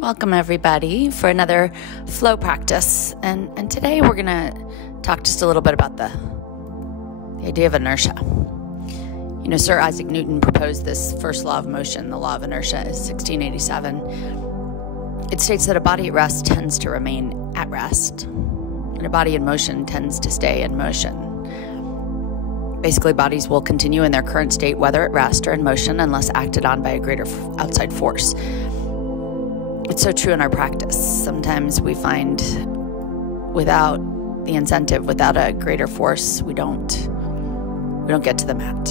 Welcome everybody for another flow practice. And today we're going to talk just a little bit about the idea of inertia. You know, Sir Isaac Newton proposed this first law of motion, the law of inertia, in 1687. It states that a body at rest tends to remain at rest, and a body in motion tends to stay in motion. Basically, bodies will continue in their current state, whether at rest or in motion, unless acted on by a greater outside force. It's so true in our practice. Sometimes we find without the incentive, without a greater force, we don't get to the mat.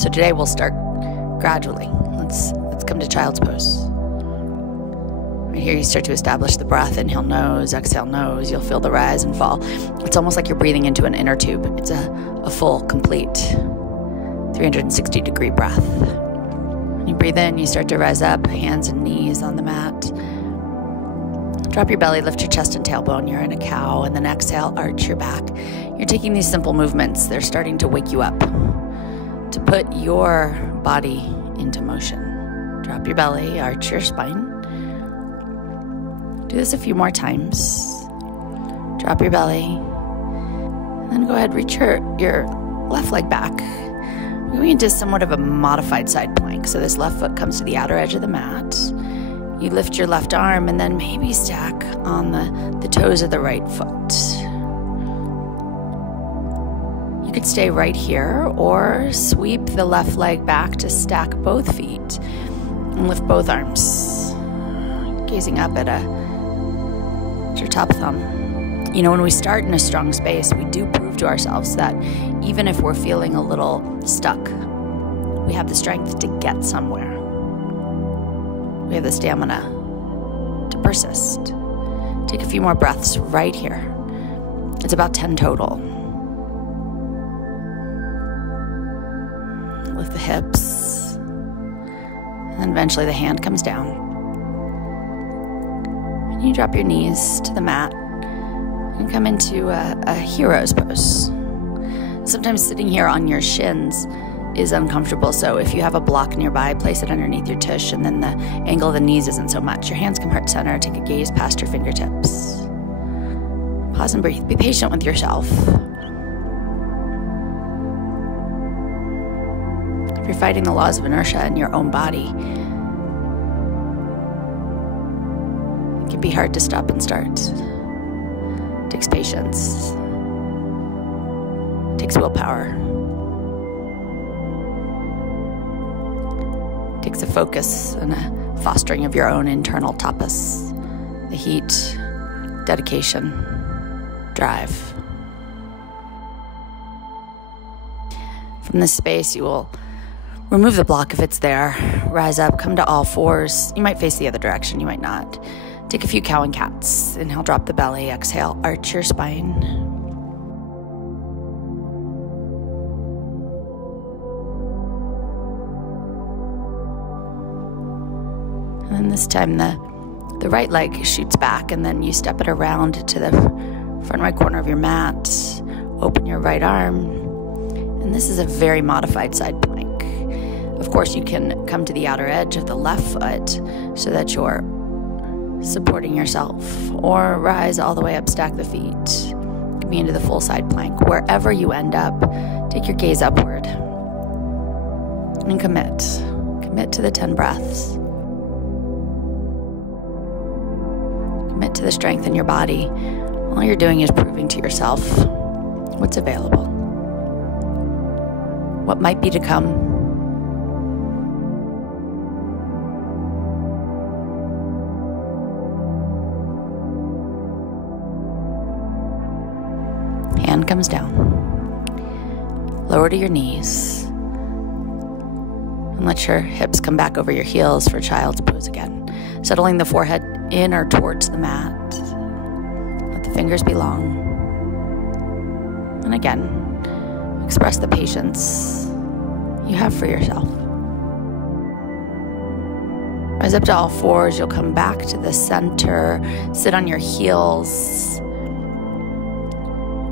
So today we'll start gradually. Let's come to child's pose. Right here you start to establish the breath. Inhale nose, exhale nose. You'll feel the rise and fall. It's almost like you're breathing into an inner tube. It's a full, complete 360-degree breath. You breathe in, you start to rise up, hands and knees on the mat. Drop your belly, lift your chest and tailbone. You're in a cow, and then exhale, arch your back. You're taking these simple movements. They're starting to wake you up to put your body into motion. Drop your belly, arch your spine. Do this a few more times. Drop your belly, and then go ahead, reach your left leg back. We're going into somewhat of a modified side plank. So this left foot comes to the outer edge of the mat. You lift your left arm and then maybe stack on the toes of the right foot. You could stay right here or sweep the left leg back to stack both feet and lift both arms, gazing up at your top thumb. You know, when we start in a strong space, we do prove to ourselves that even if we're feeling a little stuck, we have the strength to get somewhere. We have the stamina to persist. Take a few more breaths right here. It's about 10 total. Lift the hips, and then eventually the hand comes down. And you drop your knees to the mat and come into a hero's pose. Sometimes sitting here on your shins is uncomfortable, so if you have a block nearby, place it underneath your tush, and then the angle of the knees isn't so much. Your hands come heart center, take a gaze past your fingertips. Pause and breathe. Be patient with yourself. If you're fighting the laws of inertia in your own body, it can be hard to stop and start. It takes patience. It takes willpower. It takes a focus and a fostering of your own internal tapas, the heat, dedication, drive. From this space, you will remove the block if it's there, rise up, come to all fours. You might face the other direction, you might not. Take a few cow and cats. Inhale, drop the belly. Exhale, arch your spine. And then this time the right leg shoots back, and then you step it around to the front right corner of your mat. Open your right arm. And this is a very modified side plank. Of course, you can come to the outer edge of the left foot so that you're supporting yourself, or rise all the way up, stack the feet, be into the full side plank. Wherever you end up, take your gaze upward and commit to the 10 breaths. Commit to the strength in your body. All you're doing is proving to yourself what's available, what might be to come. Hand comes down. Lower to your knees. And let your hips come back over your heels for child's pose again. Settling the forehead in or towards the mat. Let the fingers be long. And again, express the patience you have for yourself. Rise up to all fours. You'll come back to the center. Sit on your heels.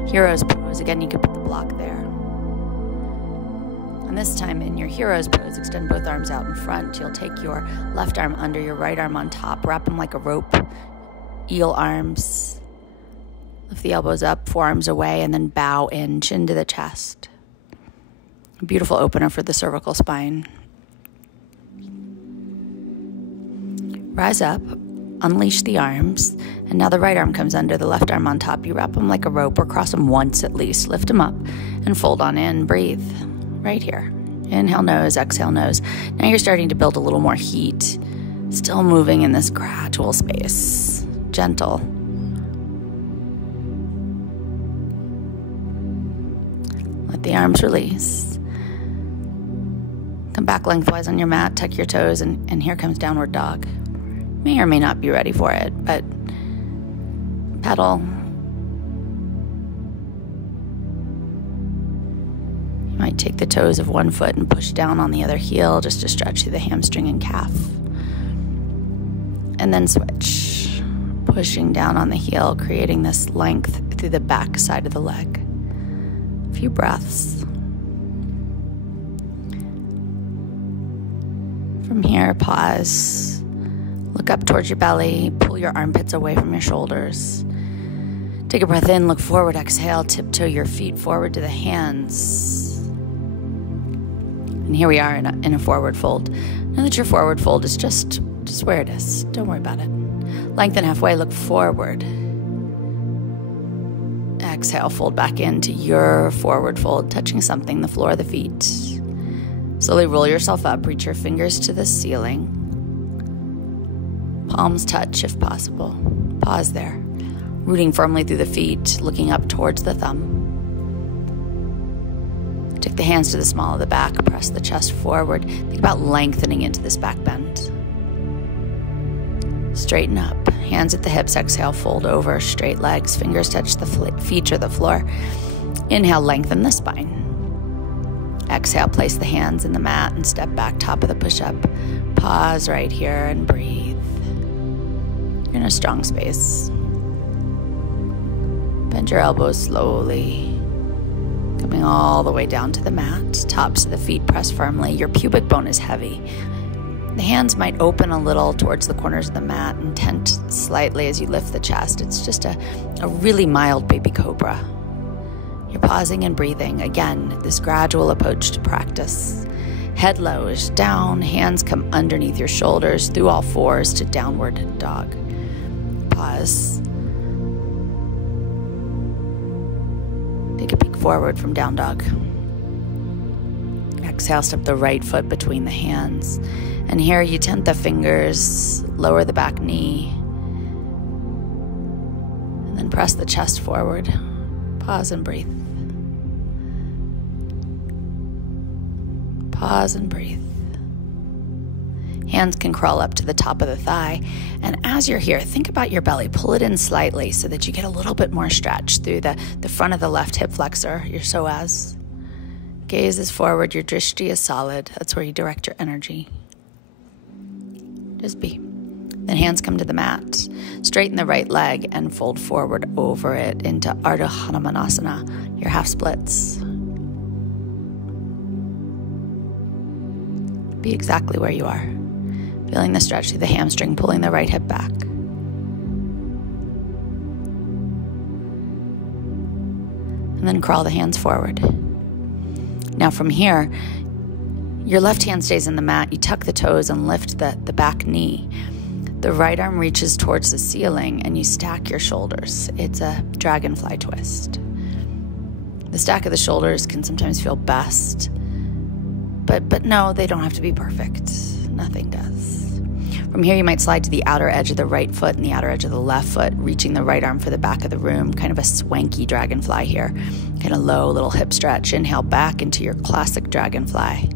Hero's pose. Again, you could put the block there. And And this time in your hero's pose, extend both arms out in front. You'll take your left arm under your right arm on top, wrap them like a rope, eel arms. Lift the elbows up, forearms away, and then bow in, chin to the chest. A beautiful opener for the cervical spine. Rise up, unleash the arms, and now the right arm comes under, the left arm on top. You wrap them like a rope or cross them once at least. Lift them up and fold on in. Breathe right here. Inhale nose, exhale nose. Now you're starting to build a little more heat. Still moving in this gradual space. Gentle. Let the arms release. Come back lengthwise on your mat, tuck your toes, and here comes downward dog. May or may not be ready for it, but pedal. You might take the toes of one foot and push down on the other heel just to stretch through the hamstring and calf. And then switch, pushing down on the heel, creating this length through the back side of the leg. A few breaths. From here, pause. Look up towards your belly. Pull your armpits away from your shoulders. Take a breath in, look forward, exhale, tiptoe your feet forward to the hands. And here we are in a forward fold. Know that your forward fold is just where it is. Don't worry about it. Lengthen halfway, look forward. Exhale, fold back into your forward fold, touching something, the floor of the feet. Slowly roll yourself up, reach your fingers to the ceiling. Palms touch if possible. Pause there. Rooting firmly through the feet, looking up towards the thumb. Take the hands to the small of the back, press the chest forward. Think about lengthening into this back bend. Straighten up. Hands at the hips, exhale, fold over, straight legs, fingers touch the feet or the floor. Inhale, lengthen the spine. Exhale, place the hands in the mat and step back, top of the push-up. Pause right here and breathe. You're in a strong space. Bend your elbows slowly, coming all the way down to the mat. Tops of the feet press firmly. Your pubic bone is heavy. The hands might open a little towards the corners of the mat and tent slightly as you lift the chest. It's just a really mild baby cobra. You're pausing and breathing. Again, this gradual approach to practice. Head lowers down, hands come underneath your shoulders through all fours to downward dog. Pause. Take a peek forward from down dog. Exhale, step the right foot between the hands. And here you tent the fingers, lower the back knee, and then press the chest forward. Pause and breathe. Pause and breathe. Hands can crawl up to the top of the thigh. And as you're here, think about your belly. Pull it in slightly so that you get a little bit more stretch through the front of the left hip flexor, your psoas. Gaze is forward, your drishti is solid. That's where you direct your energy. Just be. Then hands come to the mat. Straighten the right leg and fold forward over it into Ardha Hanumanasana, your half splits. Be exactly where you are. Feeling the stretch through the hamstring, pulling the right hip back. And then crawl the hands forward. Now from here, your left hand stays in the mat. You tuck the toes and lift the back knee. The right arm reaches towards the ceiling and you stack your shoulders. It's a dragonfly twist. The stack of the shoulders can sometimes feel best, but no, they don't have to be perfect. Nothing does. From here, you might slide to the outer edge of the right foot and the outer edge of the left foot, reaching the right arm for the back of the room. Kind of a swanky dragonfly here. Kind of low, little hip stretch. Inhale back into your classic dragonfly.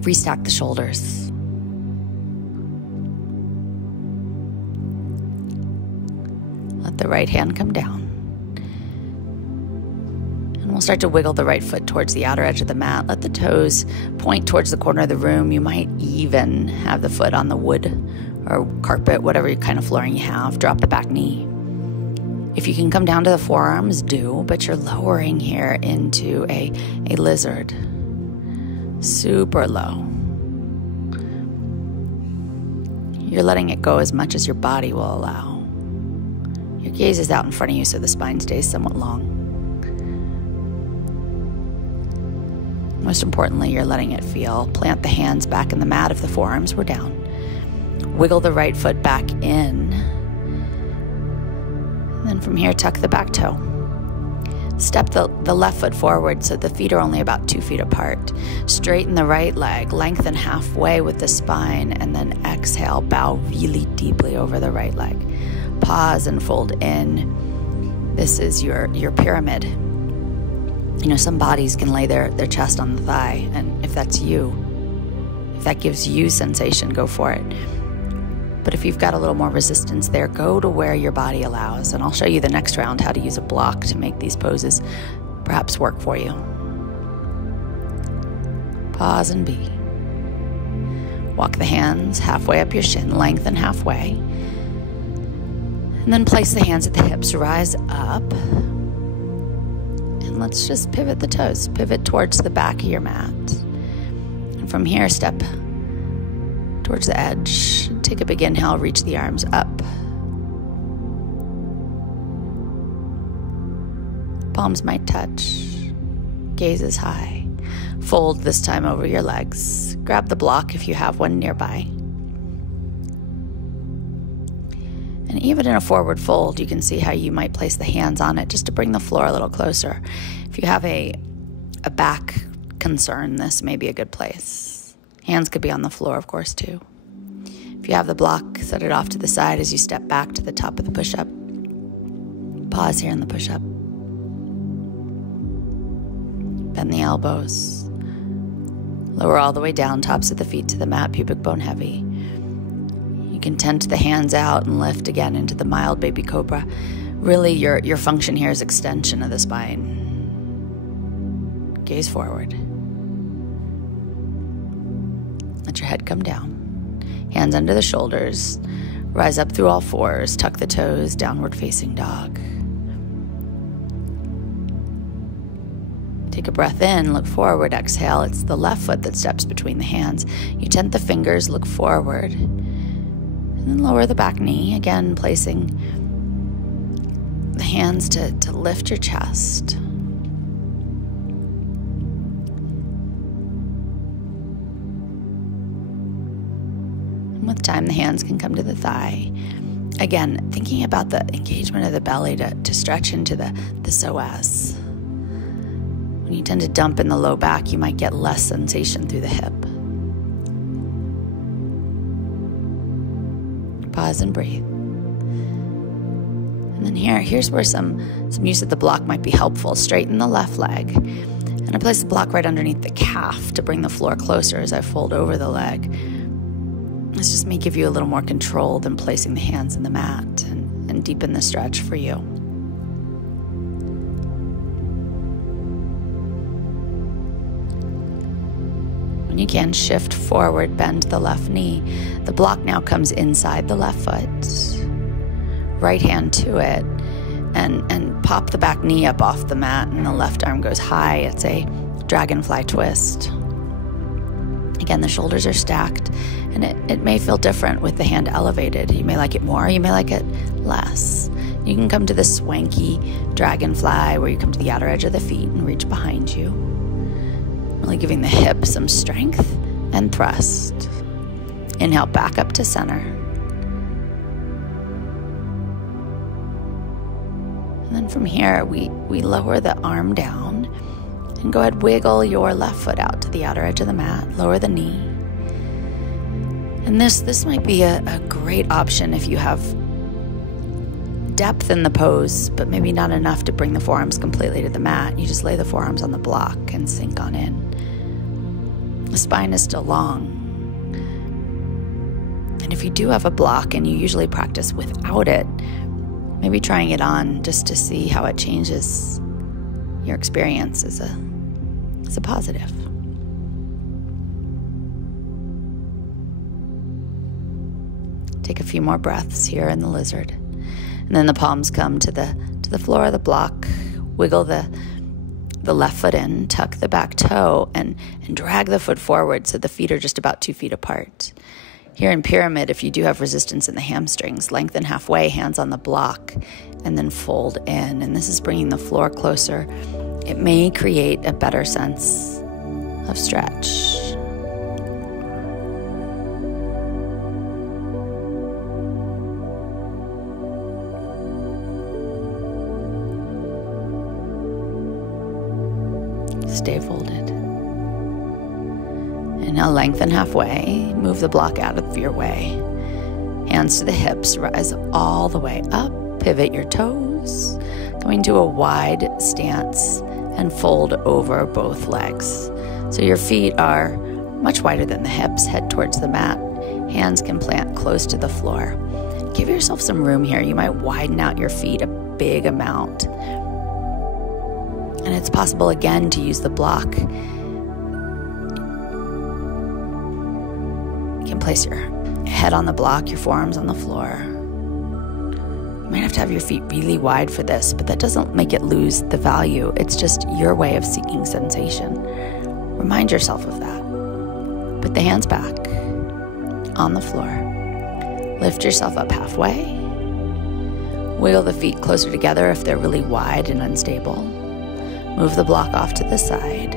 Restack the shoulders. Let the right hand come down. And we'll start to wiggle the right foot towards the outer edge of the mat. Let the toes point towards the corner of the room. You might even have the foot on the wood or carpet, whatever kind of flooring you have. Drop the back knee. If you can come down to the forearms, do, but you're lowering here into a lizard. super low. You're letting it go as much as your body will allow. Your gaze is out in front of you, so the spine stays somewhat long. Most importantly, you're letting it feel. Plant the hands back in the mat if the forearms were down. Wiggle the right foot back in. And then from here, tuck the back toe. Step the left foot forward so the feet are only about 2 feet apart. Straighten the right leg, lengthen halfway with the spine, and then exhale, bow really deeply over the right leg. Pause and fold in. This is your pyramid. You know, some bodies can lay their chest on the thigh, and if that's you, if that gives you sensation, go for it. But if you've got a little more resistance there, go to where your body allows. And I'll show you the next round how to use a block to make these poses perhaps work for you. Pause and be. Walk the hands halfway up your shin, lengthen halfway. And then place the hands at the hips, rise up. And let's just pivot the toes, pivot towards the back of your mat. And from here, step towards the edge. Take a big inhale, reach the arms up. Palms might touch. Gaze is high. Fold this time over your legs. Grab the block if you have one nearby. And even in a forward fold, you can see how you might place the hands on it just to bring the floor a little closer. If you have a back concern, this may be a good place. Hands could be on the floor, of course, too. If you have the block, set it off to the side as you step back to the top of the push-up. Pause here in the push-up. Bend the elbows. Lower all the way down, tops of the feet to the mat, pubic bone heavy. You can tent the hands out and lift again into the mild baby cobra. Really, your function here is extension of the spine. Gaze forward. Let your head come down. Hands under the shoulders. Rise up through all fours. Tuck the toes, downward facing dog. Take a breath in, look forward, exhale. It's the left foot that steps between the hands. You tent the fingers, look forward. And then lower the back knee, again placing the hands to lift your chest. And with time, the hands can come to the thigh. Again, thinking about the engagement of the belly to stretch into the psoas. When you tend to dump in the low back, you might get less sensation through the hip. Pause and breathe. And then here's where some use of the block might be helpful. Straighten the left leg. And I place the block right underneath the calf to bring the floor closer as I fold over the leg. This just may give you a little more control than placing the hands in the mat and deepen the stretch for you. When you can, shift forward, bend the left knee. The block now comes inside the left foot. Right hand to it, and pop the back knee up off the mat, and the left arm goes high. It's a dragonfly twist. Again, the shoulders are stacked, and it may feel different with the hand elevated. You may like it more, you may like it less. You can come to the swanky dragonfly where you come to the outer edge of the feet and reach behind you. Really giving the hip some strength and thrust. Inhale back up to center. And then from here, we lower the arm down and go ahead, wiggle your left foot out to the outer edge of the mat, lower the knee. And this might be a great option if you have depth in the pose, but maybe not enough to bring the forearms completely to the mat. You just lay the forearms on the block and sink on in. The spine is still long. And if you do have a block and you usually practice without it, maybe trying it on just to see how it changes your experience is a positive. Take a few more breaths here in the lizard. And then the palms come to the floor of the block. Wiggle the the left foot in, tuck the back toe, and drag the foot forward so the feet are just about 2 feet apart. Here in pyramid, if you do have resistance in the hamstrings, lengthen halfway, hands on the block, and then fold in. And this is bringing the floor closer. It may create a better sense of stretch. Stay folded. And now lengthen halfway. Move the block out of your way. Hands to the hips. Rise all the way up. Pivot your toes. Going to a wide stance and fold over both legs. So your feet are much wider than the hips. Head towards the mat. Hands can plant close to the floor. Give yourself some room here. You might widen out your feet a big amount. And it's possible again to use the block. You can place your head on the block, your forearms on the floor. You might have to have your feet really wide for this, but that doesn't make it lose the value. It's just your way of seeking sensation. Remind yourself of that. Put the hands back on the floor. Lift yourself up halfway. Wiggle the feet closer together if they're really wide and unstable. Move the block off to the side.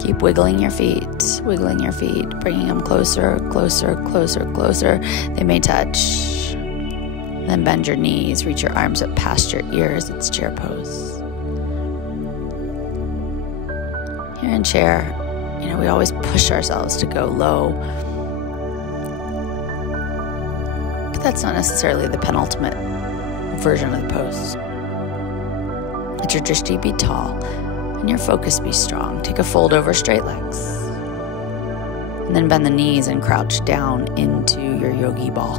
Keep wiggling your feet, bringing them closer, closer, closer, closer. They may touch. Then bend your knees, reach your arms up past your ears. It's chair pose. Here in chair, we always push ourselves to go low. But that's not necessarily the penultimate version of the pose. Let your drishti be tall and your focus be strong. Take a fold over straight legs. And then bend the knees and crouch down into your yogi ball.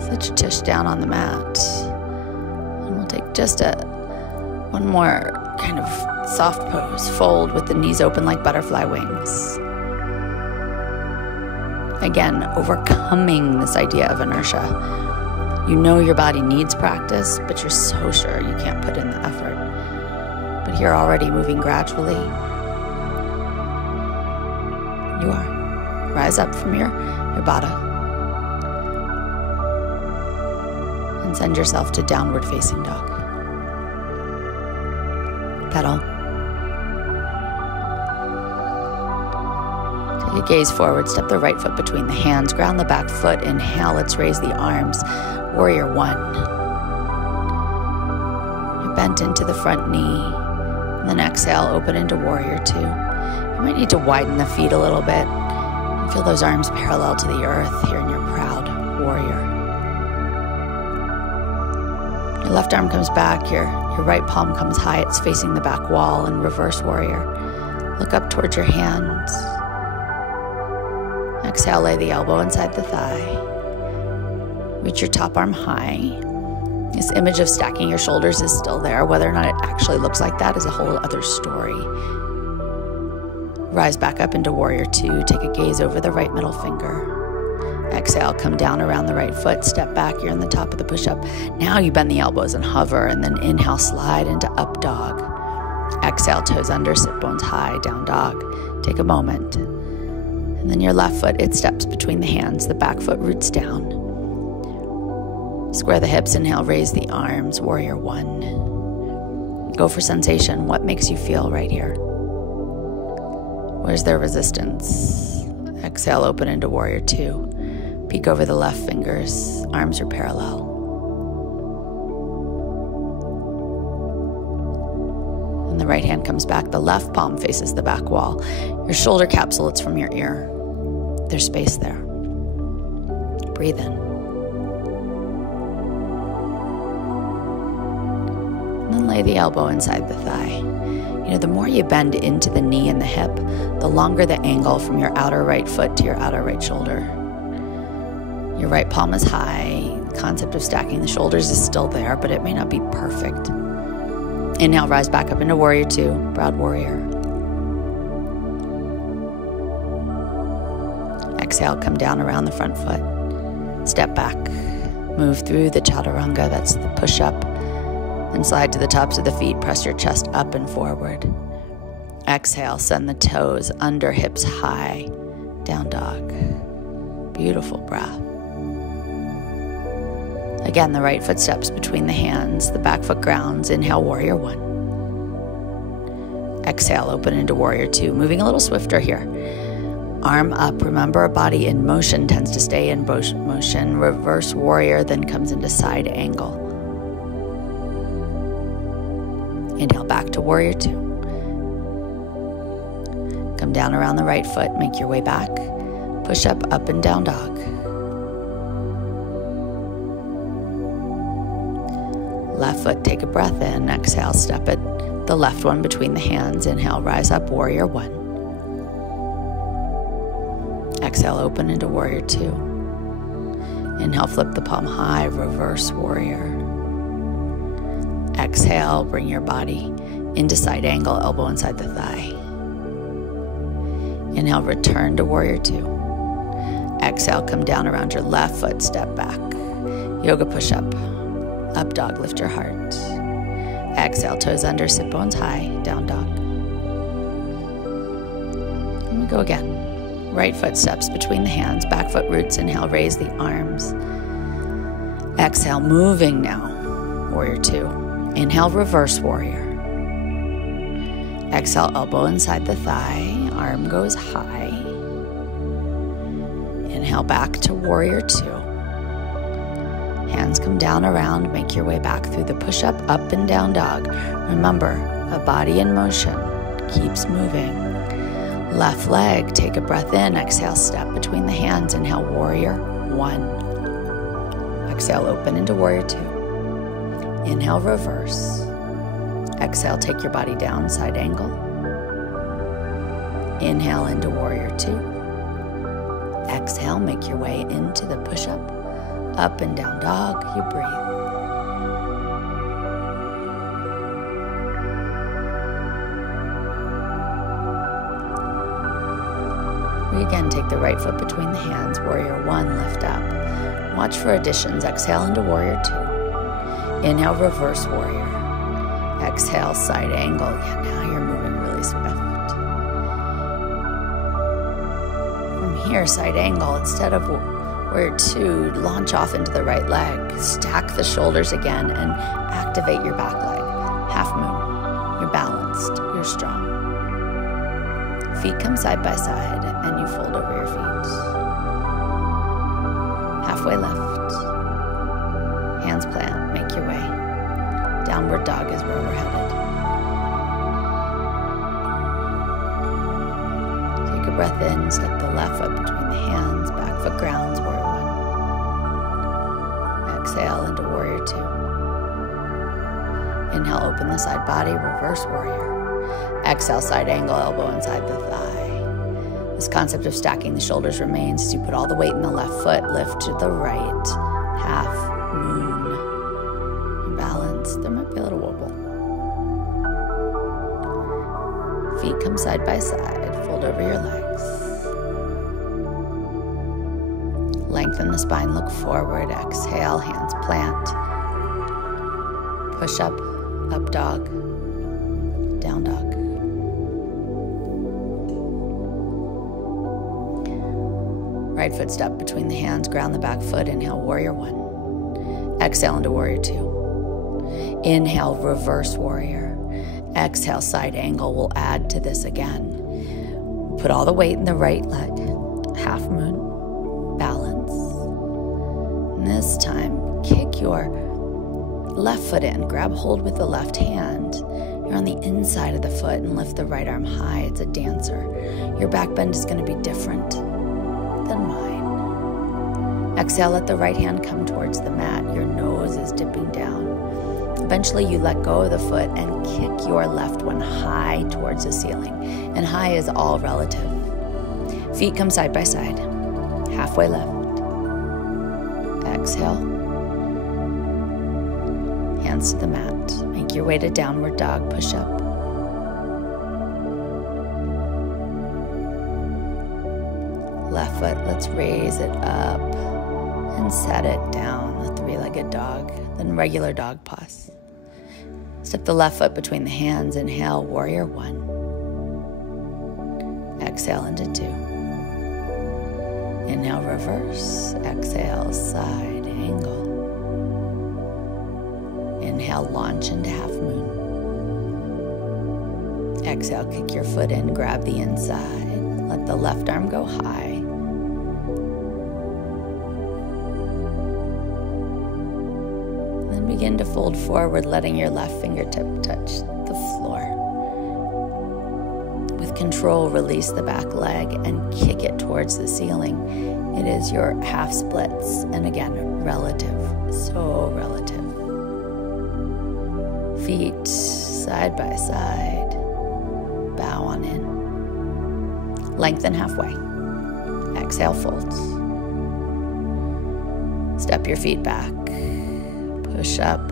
Set your tush down on the mat. And we'll take just one more kind of soft pose. Fold with the knees open like butterfly wings. Again, overcoming this idea of inertia. You know your body needs practice, but you're so sure you can't put in the effort. But here already moving gradually. You are. Rise up from your baddha. And send yourself to downward facing dog. Pedal. Take a gaze forward. Step the right foot between the hands. Ground the back foot. Inhale. Let's raise the arms. Warrior 1. You're bent into the front knee. And then exhale, open into Warrior 2. You might need to widen the feet a little bit. And feel those arms parallel to the earth here in your proud warrior. Your left arm comes back. Your right palm comes high. It's facing the back wall in reverse warrior. Look up towards your hands. Exhale, lay the elbow inside the thigh. Reach your top arm high. This image of stacking your shoulders is still there. Whether or not it actually looks like that is a whole other story. Rise back up into Warrior 2. Take a gaze over the right middle finger. Exhale, come down around the right foot. Step back. You're in the top of the push-up. Now you bend the elbows and hover, and then inhale, slide into up dog. Exhale, toes under, sit bones high, down dog. Take a moment. And then your left foot, it steps between the hands. The back foot roots down. Square the hips, inhale, raise the arms, Warrior 1. Go for sensation. What makes you feel right here? Where's there resistance? Exhale, open into Warrior 2. Peek over the left fingers, arms are parallel. And the right hand comes back, the left palm faces the back wall. Your shoulder capsulates from your ear. There's space there. Breathe in. And then lay the elbow inside the thigh. The more you bend into the knee and the hip, the longer the angle from your outer right foot to your outer right shoulder. Your right palm is high. The concept of stacking the shoulders is still there, but it may not be perfect. Inhale, rise back up into Warrior 2, Proud Warrior. Exhale, come down around the front foot. Step back. Move through the chaturanga, that's the push-up, and slide to the tops of the feet. Press your chest up and forward. Exhale, send the toes under, hips high, down dog. Beautiful breath. Again, the right foot steps between the hands, the back foot grounds. Inhale, warrior one. Exhale, open into warrior two. Moving a little swifter here. Arm up. Remember, a body in motion tends to stay in motion. Reverse warrior then comes into side angle. Inhale, back to warrior two. Come down around the right foot. Make your way back. Push up and down dog. Left foot, take a breath in. Exhale, step it. The left one between the hands. Inhale, rise up, warrior one. Exhale, open into warrior two. Inhale, flip the palm high, reverse warrior. Exhale, bring your body into side angle, elbow inside the thigh. Inhale, return to warrior two. Exhale, come down around your left foot, step back. Yoga push-up. Up dog, lift your heart. Exhale, toes under, sit bones high, down dog. And we go again. Right foot steps between the hands, back foot roots. Inhale, raise the arms. Exhale, moving now, warrior two. Inhale, reverse warrior. Exhale, elbow inside the thigh, arm goes high. Inhale, back to warrior two. Hands come down around, make your way back through the push-up, up and down dog. Remember, a body in motion keeps moving. Left leg, take a breath in. Exhale, step between the hands. Inhale, warrior one. Exhale, open into warrior two. Inhale, reverse. Exhale, take your body down, side angle. Inhale into warrior two. Exhale, make your way into the push-up, up and down dog. You breathe. We again take the right foot between the hands, warrior one, lift up. Watch for additions. Exhale into warrior two. Inhale, reverse warrior. Exhale, side angle. Yeah, now you're moving really swift. From here, side angle, instead of warrior two, launch off into the right leg. Stack the shoulders again and activate your back leg. Half moon. You're balanced. You're strong. Feet come side by side and you fold over your feet. Halfway lift. Hands plant, make your way. Downward dog is where we're headed. Take a breath in, step the left foot between the hands, back foot grounds, warrior one. Exhale into warrior two. Inhale, open the side body, reverse warrior. Exhale, side angle, elbow inside the thigh. This concept of stacking the shoulders remains as you put all the weight in the left foot, lift to the right, half moon. You're balanced. There might be a little wobble. Feet come side by side, fold over your legs. Lengthen the spine, look forward, exhale, hands plant. Push up dog, down dog. Right foot step between the hands, ground the back foot. Inhale, warrior one. Exhale into warrior two. Inhale, reverse warrior. Exhale, side angle. We'll add to this again. Put all the weight in the right leg. Half moon, balance. And this time, kick your left foot in. Grab hold with the left hand. You're on the inside of the foot and lift the right arm high. It's a dancer. Your back bend is going to be different than mine. Exhale, let the right hand come towards the mat. Your nose is dipping down. Eventually, you let go of the foot and kick your left one high towards the ceiling. And high is all relative. Feet come side by side. Halfway lift. Exhale. Hands to the mat. Make your way to downward dog, push up. Left foot, let's raise it up. And set it down, the three-legged dog, then regular dog pause. Step the left foot between the hands. Inhale, warrior one. Exhale into two. Inhale, reverse. Exhale, side angle. Inhale, launch into half moon. Exhale, kick your foot in, grab the inside. Let the left arm go high. Then begin to fold forward, letting your left fingertip touch the floor. With control, release the back leg and kick it towards the ceiling. It is your half splits, and again, relative, so relative. Feet side by side, bow on in. Lengthen halfway. Exhale, fold. Step your feet back. Push up.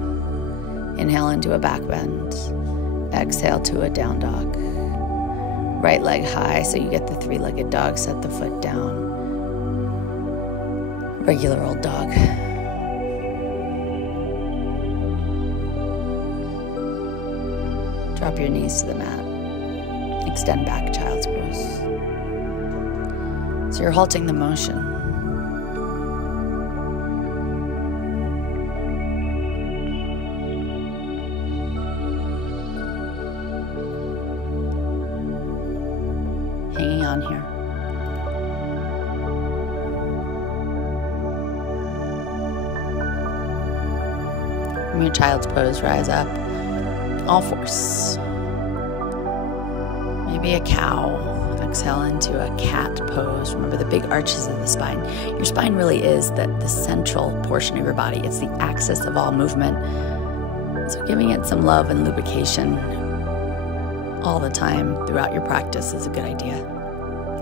Inhale into a back bend. Exhale to a down dog. Right leg high so you get the three-legged dog. Set the foot down. Regular old dog. Drop your knees to the mat. Extend back, child's pose. So you're halting the motion. Hanging on here. From your child's pose, rise up, all fours. Maybe a cow. Exhale into a cat pose. Remember the big arches of the spine. Your spine really is the central portion of your body. It's the axis of all movement. So giving it some love and lubrication all the time throughout your practice is a good idea.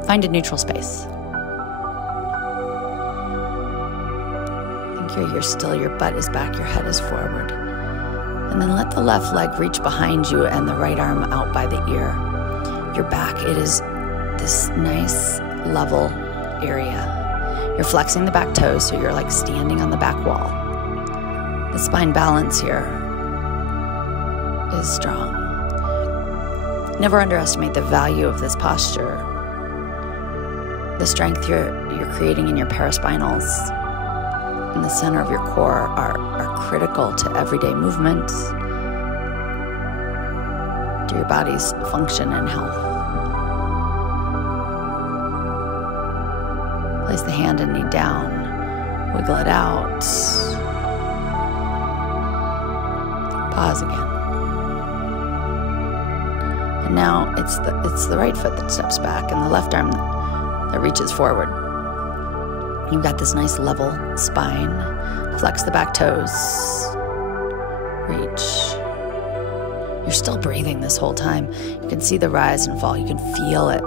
Find a neutral space. Think you're still, your butt is back, your head is forward. And then let the left leg reach behind you and the right arm out by the ear. Your back, it is this nice level area. You're flexing the back toes, so you're like standing on the back wall. The spine balance here is strong. Never underestimate the value of this posture. The strength you're creating in your paraspinals in the center of your core are critical to everyday movement, to your body's function and health. Place the hand and knee down, wiggle it out. Pause again. And now it's the right foot that steps back and the left arm that reaches forward. You've got this nice level spine. Flex the back toes. Reach. You're still breathing this whole time. You can see the rise and fall. You can feel it.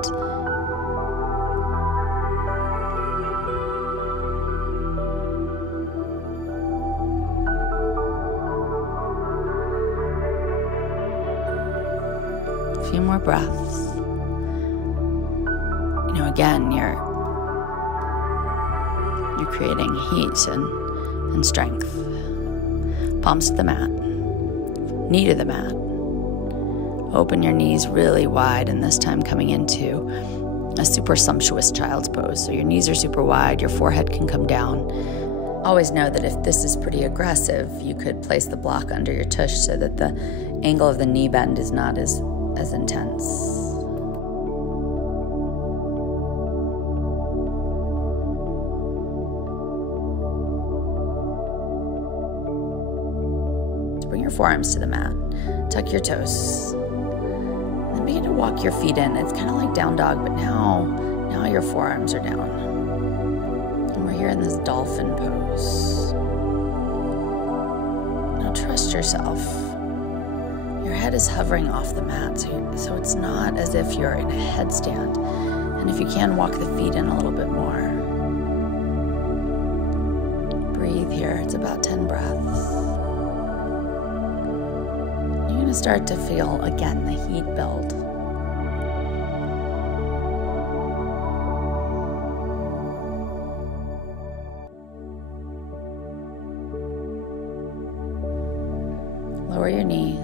A few more breaths. Again, you're creating heat and strength. Palms to the mat, knee to the mat. Open your knees really wide, and this time coming into a super sumptuous child's pose. So your knees are super wide, your forehead can come down. Always know that if this is pretty aggressive, you could place the block under your tush so that the angle of the knee bend is not as intense. Bring your forearms to the mat. Tuck your toes. Then begin to walk your feet in. It's kind of like down dog, but now your forearms are down. And we're here in this dolphin pose. Now trust yourself. Your head is hovering off the mat, so it's not as if you're in a headstand. And if you can, walk the feet in a little bit more. Breathe here. It's about 10 breaths. You're going to start to feel, again, the heat build. Lower your knees.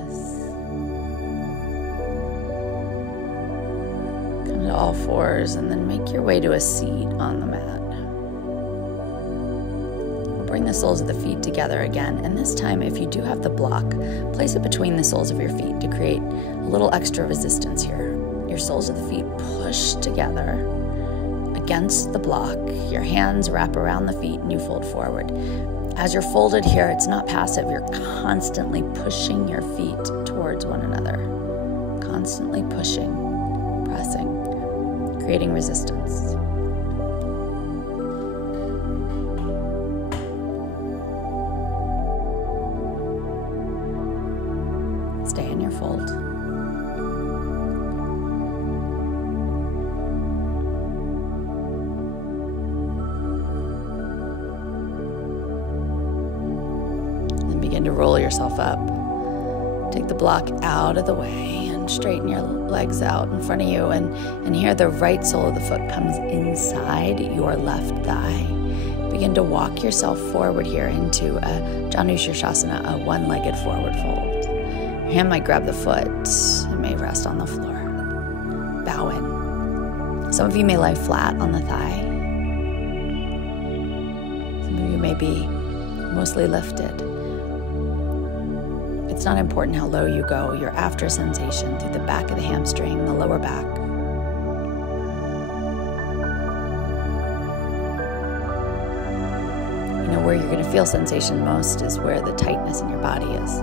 Come to all fours and then make your way to a seat on the mat. We'll bring the soles of the feet together again, and this time, if you do have the block, place it between the soles of your feet to create a little extra resistance here. Your soles of the feet push together against the block. Your hands wrap around the feet and you fold forward. As you're folded here, it's not passive. You're constantly pushing your feet towards one another. Constantly pushing, pressing, creating resistance. Stay in your fold. Begin to roll yourself up. Take the block out of the way and straighten your legs out in front of you. And here the right sole of the foot comes inside your left thigh. Begin to walk yourself forward here into a Janu Shirshasana, a one-legged forward fold. Your hand might grab the foot. It may rest on the floor. Bow in. Some of you may lie flat on the thigh. Some of you may be mostly lifted. It's not important how low you go. You're after sensation through the back of the hamstring, the lower back. You know, where you're going to feel sensation most is where the tightness in your body is.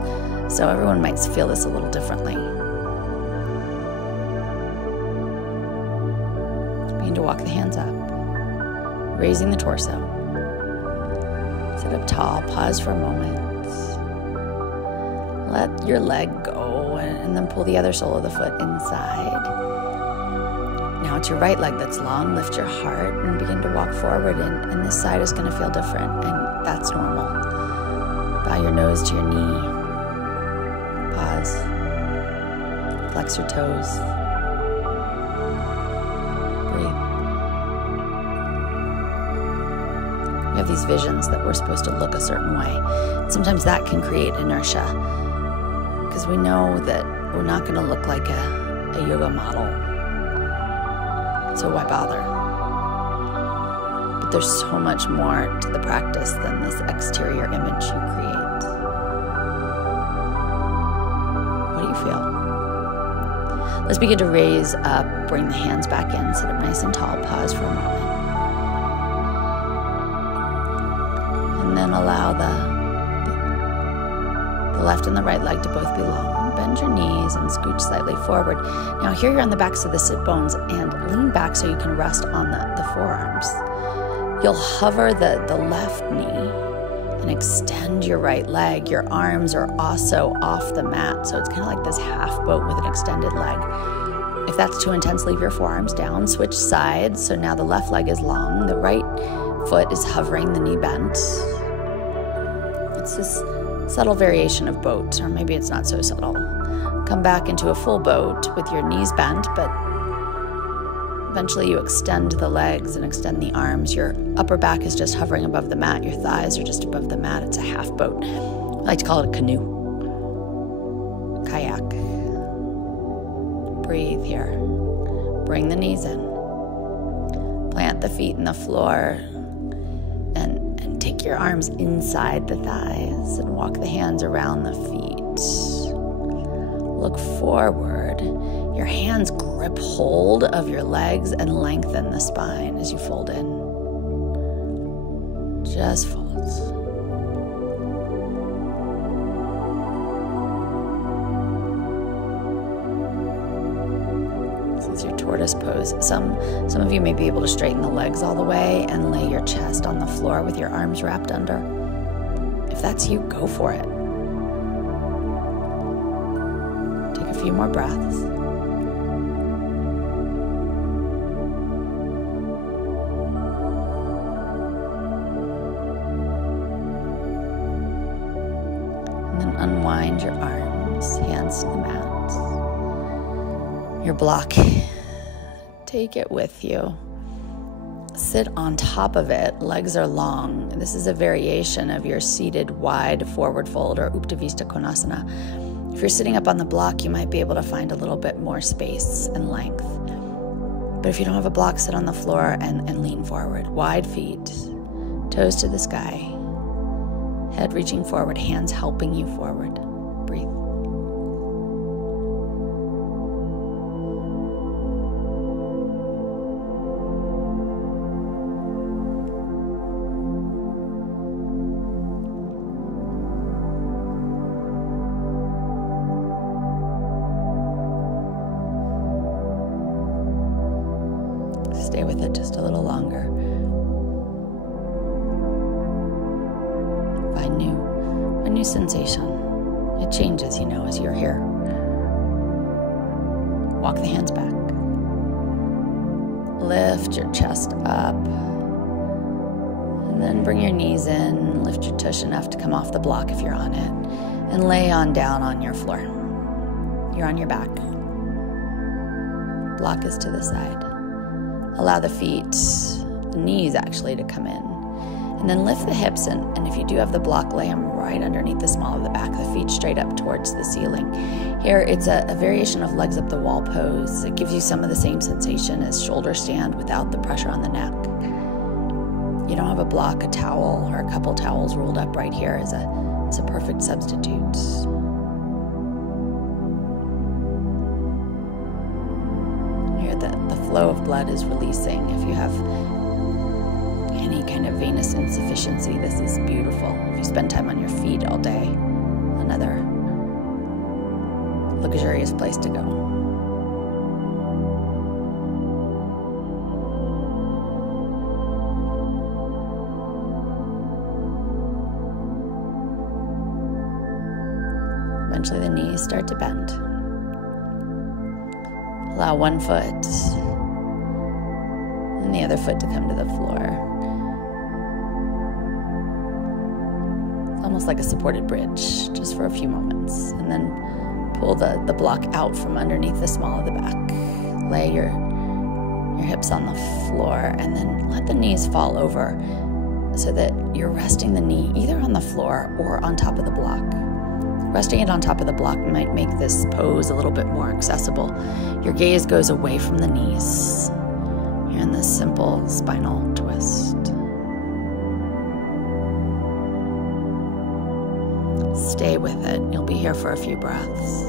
So everyone might feel this a little differently. Begin to walk the hands up, raising the torso. Sit up tall, pause for a moment. Let your leg go and then pull the other sole of the foot inside. Now it's your right leg that's long. Lift your heart and begin to walk forward, and this side is going to feel different, and that's normal. Bow your nose to your knee. Pause. Flex your toes. Breathe. We have these visions that we're supposed to look a certain way. Sometimes that can create inertia, because we know that we're not going to look like a yoga model. So why bother? But there's so much more to the practice than this exterior image you create. What do you feel? Let's begin to raise up, bring the hands back in, sit up nice and tall, pause for a moment. And then allow the left and the right leg to both be long. Bend your knees and scooch slightly forward. Now here you're on the backs of the sit bones, and lean back so you can rest on the forearms. You'll hover the left knee and extend your right leg. Your arms are also off the mat, so it's kind of like this half boat with an extended leg. If that's too intense, leave your forearms down. Switch sides, so now the left leg is long. The right foot is hovering, the knee bent. It's this subtle variation of boat, or maybe it's not so subtle. Come back into a full boat with your knees bent, but eventually you extend the legs and extend the arms. Your upper back is just hovering above the mat. Your thighs are just above the mat. It's a half boat. I like to call it a canoe. Kayak. Breathe here. Bring the knees in. Plant the feet in the floor. And take your arms inside the thighs and walk the hands around the feet. Look forward. Your hands grip hold of your legs and lengthen the spine as you fold in. Just fold. This is your tortoise pose. Some of you may be able to straighten the legs all the way and lay your chest on the floor with your arms wrapped under. If that's you, go for it. Take a few more breaths. And then unwind your arms, hands to the mat. Your block, take it with you. Sit on top of it, legs are long. This is a variation of your seated wide forward fold or Upta Vista Konasana. If you're sitting up on the block, you might be able to find a little bit more space and length. But if you don't have a block, sit on the floor and lean forward. Wide feet, toes to the sky, head reaching forward, hands helping you forward. Breathe. Stay with it just a little longer. Find a new sensation. It changes, as you're here. Walk the hands back. Lift your chest up. And then bring your knees in. Lift your tush enough to come off the block if you're on it. And lay on down on your floor. You're on your back. Block is to the side. Allow the feet, the knees actually, to come in. And then lift the hips, and if you do have the block, lay them right underneath the small of the back, the feet straight up towards the ceiling. Here, it's a variation of legs up the wall pose. It gives you some of the same sensation as shoulder stand without the pressure on the neck. You don't have a block, a towel, or a couple towels rolled up right here is a perfect substitute. The flow of blood is releasing. If you have any kind of venous insufficiency, this is beautiful. If you spend time on your feet all day, another luxurious place to go. Eventually the knees start to bend. Allow one foot and the other foot to come to the floor. It's almost like a supported bridge, just for a few moments. And then pull the block out from underneath the small of the back. Lay your hips on the floor, and then let the knees fall over so that you're resting the knee either on the floor or on top of the block. Resting it on top of the block might make this pose a little bit more accessible. Your gaze goes away from the knees. You're in this simple spinal twist. Stay with it. You'll be here for a few breaths.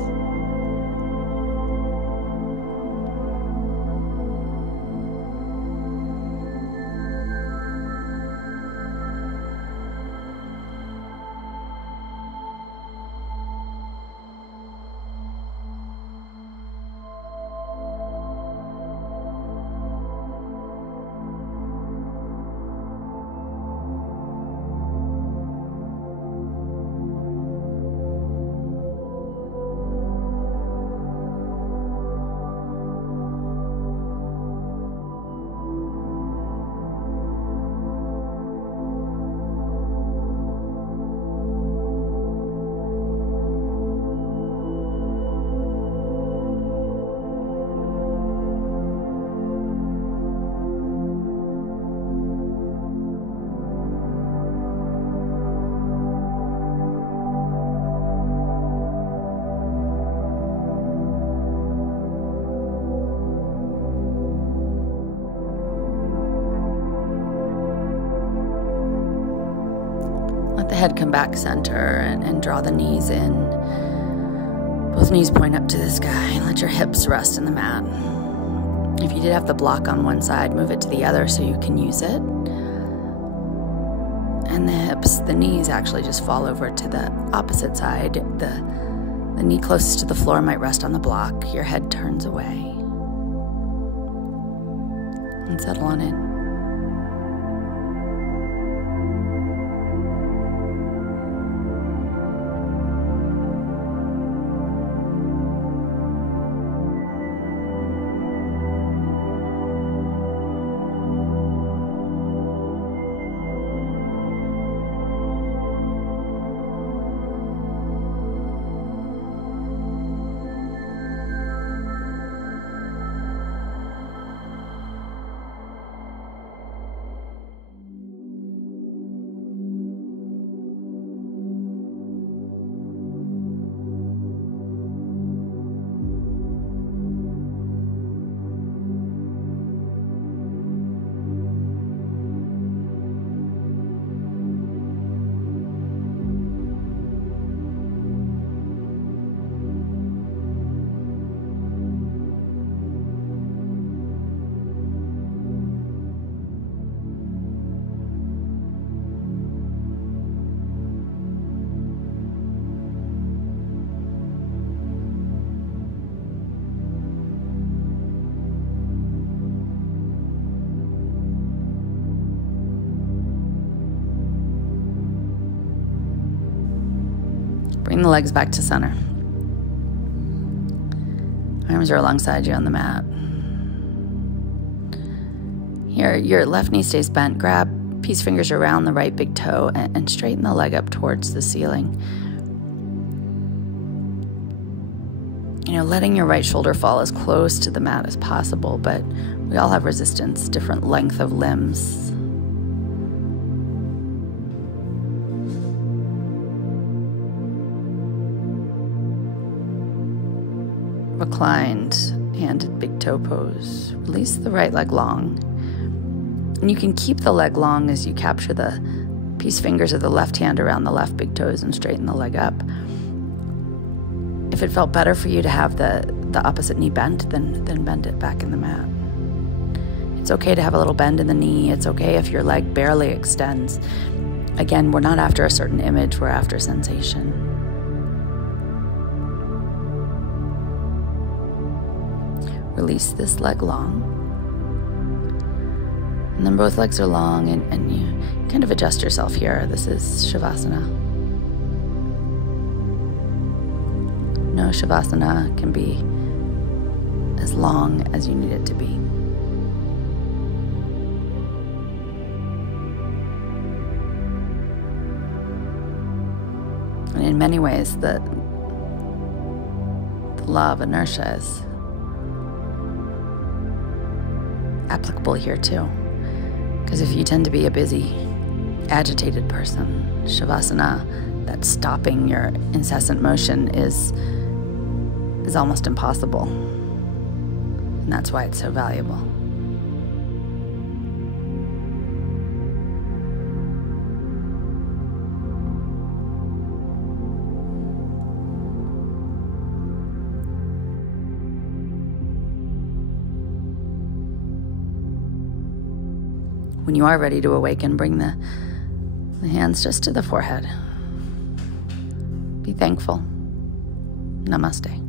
Let the head come back center and draw the knees in. Both knees point up to the sky. Let your hips rest in the mat. If you did have the block on one side, move it to the other so you can use it. And the hips, the knees actually just fall over to the opposite side. The knee closest to the floor might rest on the block. Your head turns away. And settle on in. Bring the legs back to center. Arms are alongside you on the mat. Here, your left knee stays bent. Grab peace fingers around the right big toe and straighten the leg up towards the ceiling. Letting your right shoulder fall as close to the mat as possible, but we all have resistance, different length of limbs. Reclined, handed big toe pose. Release the right leg long. And you can keep the leg long as you capture the peace fingers of the left hand around the left big toes and straighten the leg up. If it felt better for you to have the opposite knee bent, then bend it back in the mat. It's okay to have a little bend in the knee. It's okay if your leg barely extends. Again, we're not after a certain image, we're after sensation. Release this leg long. And then both legs are long, and you kind of adjust yourself here. This is Shavasana. No, Shavasana can be as long as you need it to be. And in many ways, the law of inertia is applicable here too. Because if you tend to be a busy, agitated person, Shavasana, that stopping your incessant motion is almost impossible. And that's why it's so valuable. When you are ready to awaken, bring the hands just to the forehead. Be thankful. Namaste.